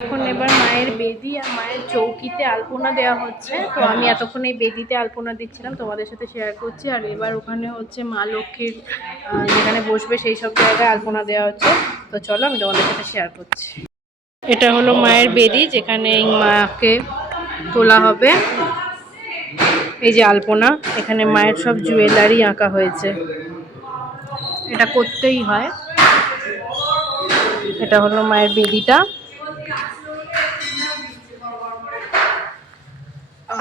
এখন এবার মায়ের বেদি আর মায়ের চৌকিতে আলপনা দেওয়া হচ্ছে। তো আমি এতক্ষণ এই বেদিতে আলপনা দিচ্ছিলাম, তোমাদের সাথে শেয়ার করছি। আর এবার ওখানে হচ্ছে মা লক্ষ্মীর যেখানে বসবে সেই সব জায়গায় আলপনা দেওয়া হচ্ছে। তো চলো আমি তোমাদের সাথে শেয়ার করছি। এটা হলো মায়ের বেদি, যেখানে এই মাকে তোলা হবে। এই যে আলপনা, এখানে মায়ের সব জুয়েলারি আঁকা হয়েছে, এটা করতেই হয়। এটা হলো মায়ের বেদিটা।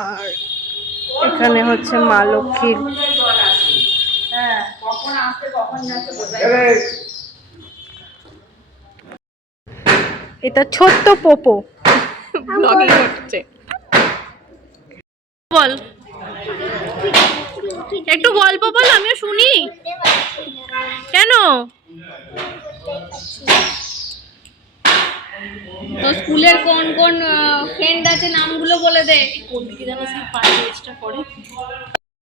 আর এখানে হচ্ছে মা লক্ষ্মীর এটা ছোট্ট পোপো ব্লগিং করছে। বল, একটু গল্প বল, আমিও শুনি। কেন? তো স্কুলের কোন কোন ফ্রেন্ড আছে নামগুলো বলে দে। কোন দিকে যেন সেই পাঁচটা করে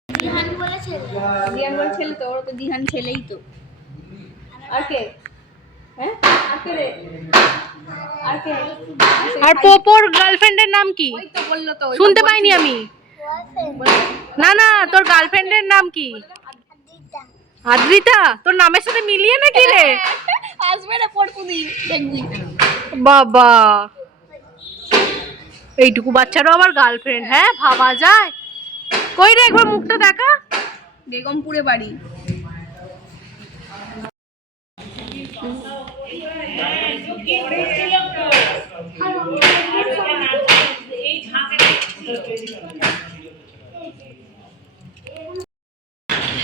দিহান বলে ছেলে, দিহান বলে ছেলে, তো ওরা তো দিহান ছেলেই তো। আর কে? হ্যাঁ আর কে রে? আর কে? আর পোপোর গার্লফ্রেন্ডের নাম কি? ওই তো বললো তো, শুনতে পাইনি আমি। না না, তোর গার্লফ্রেন্ডের নাম কি? আদ্রিতা। তোর নামের সাথে মিলিয়ে নাকি রে? আসবে না পরশুদিন দেখবি। বাবা, এইটুকু বাচ্চারও আবার গার্লফ্রেন্ড? হ্যাঁ, ভাবা যায়? কই রে, একবার মুখটা দেখা। বেগমপুরে বাড়ি।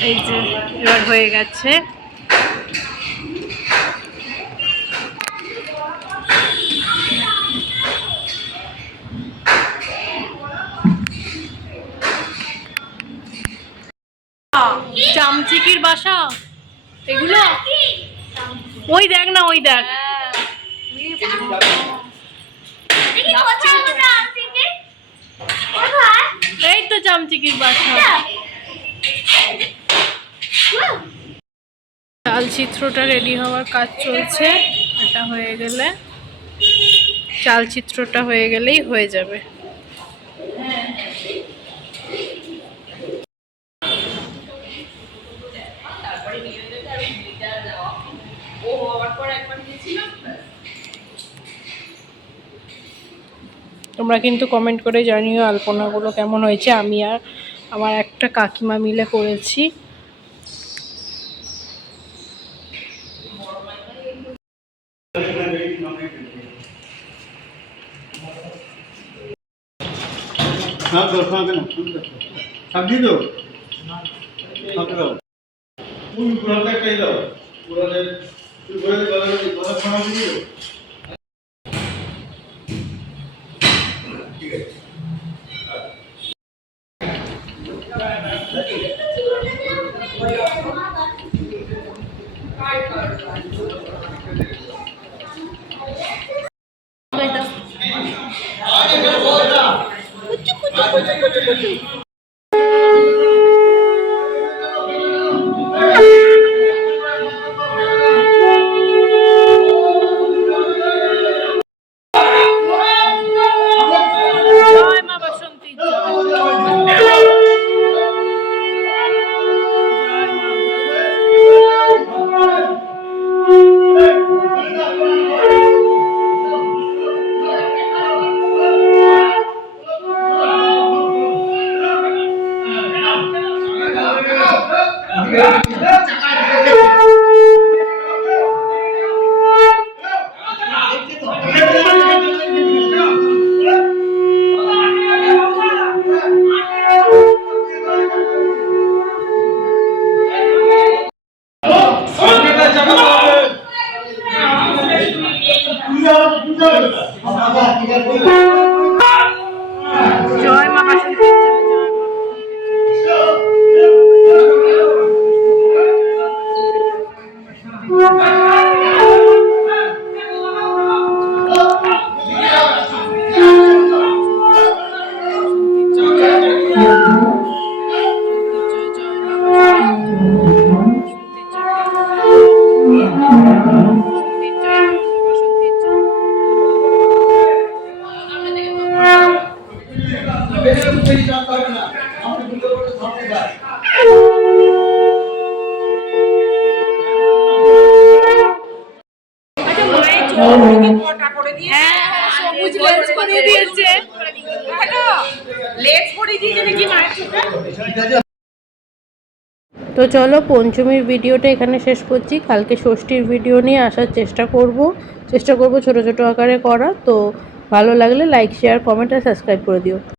এই যে এবার হয়ে গেছে। চামচিকির বাসা এগুলো, ওই দেখ না, ওই দেখ। এই তো চামচিকির বাসা। চালচিত্রটা রেডি হওয়ার কাজ চলছে। এটা হয়ে গেলে, চালচিত্রটা হয়ে গেলেই হয়ে যাবে। তোমরা কিন্তু কমেন্ট করে জানিও আলপনাগুলো কেমন হয়েছে। আমি আর আমার একটা কাকিমা মিলে করেছি। জয় মা বাসন্তী। সবুজ লেন্স করে দিয়েছে। তো চলো পঞ্চমীর ভিডিওটা এখানে শেষ করছি। কালকে ষষ্ঠীর ভিডিও নিয়ে আসার চেষ্টা করব ছোট ছোট আকারে করা। তো ভালো লাগলে লাইক শেয়ার কমেন্ট আর সাবস্ক্রাইব করে দিও।